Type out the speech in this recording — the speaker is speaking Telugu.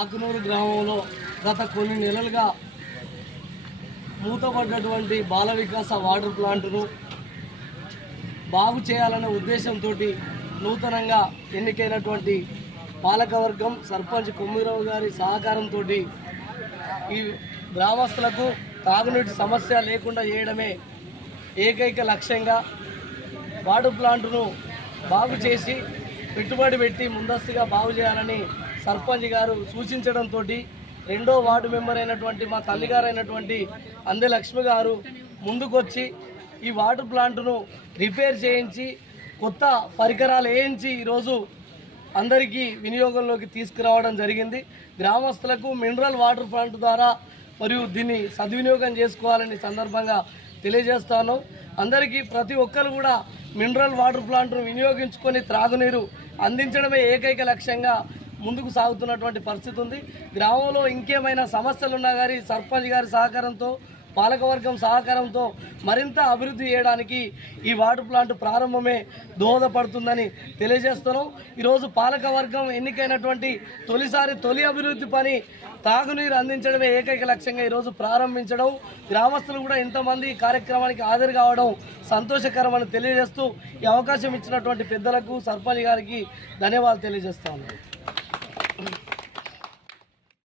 ఆకునూరు గ్రామంలో గత కొన్ని నెలలుగా మూతపడ్డటువంటి బాల వికాస వాటర్ ప్లాంటును బాగు చేయాలనే ఉద్దేశంతో నూతనంగా ఎన్నికైనటువంటి పాలకవర్గం సర్పంచ్ కొమ్మిరావు గారి సహకారంతో ఈ గ్రామస్తులకు తాగునీటి సమస్య లేకుండా చేయడమే ఏకైక లక్ష్యంగా వాటర్ ప్లాంటును బాగు చేసి పెట్టుబడి పెట్టి ముందస్తుగా బాగు చేయాలని సర్పంచ్ గారు సూచించడంతో రెండో వార్డు మెంబర్ అయినటువంటి మా తల్లిగారైనటువంటి అందె లక్ష్మి గారు ముందుకొచ్చి ఈ వాటర్ ప్లాంటును రిపేర్ చేయించి కొత్త పరికరాలు వేయించి ఈరోజు అందరికీ వినియోగంలోకి తీసుకురావడం జరిగింది. గ్రామస్తులకు మినరల్ వాటర్ ప్లాంట్ ద్వారా మరియు దీన్ని సద్వినియోగం చేసుకోవాలని సందర్భంగా తెలియజేస్తాను. అందరికీ ప్రతి ఒక్కరు కూడా మినరల్ వాటర్ ప్లాంట్ను వినియోగించుకొని త్రాగునీరు అందించడమే ఏకైక లక్ష్యంగా ముందుకు సాగుతున్నటువంటి పరిస్థితి ఉంది. గ్రామంలో ఇంకేమైనా సమస్యలు ఉన్నా కానీ సర్పంచ్ గారి సహకారంతో పాలకవర్గం సహకారంతో మరింత అభివృద్ధి చేయడానికి ఈ వాటర్ ప్లాంట్ ప్రారంభమే దోహదపడుతుందని తెలియజేస్తున్నాం. ఈరోజు పాలకవర్గం ఎన్నికైనటువంటి తొలి అభివృద్ధి పని తాగునీరు అందించడమే ఏకైక లక్ష్యంగా ఈరోజు ప్రారంభించడం, గ్రామస్తులు కూడా ఇంతమంది కార్యక్రమానికి హాజరు కావడం సంతోషకరమని తెలియజేస్తూ ఈ అవకాశం ఇచ్చినటువంటి పెద్దలకు సర్పంచ్ గారికి ధన్యవాదాలు తెలియజేస్తా ఉన్నాను.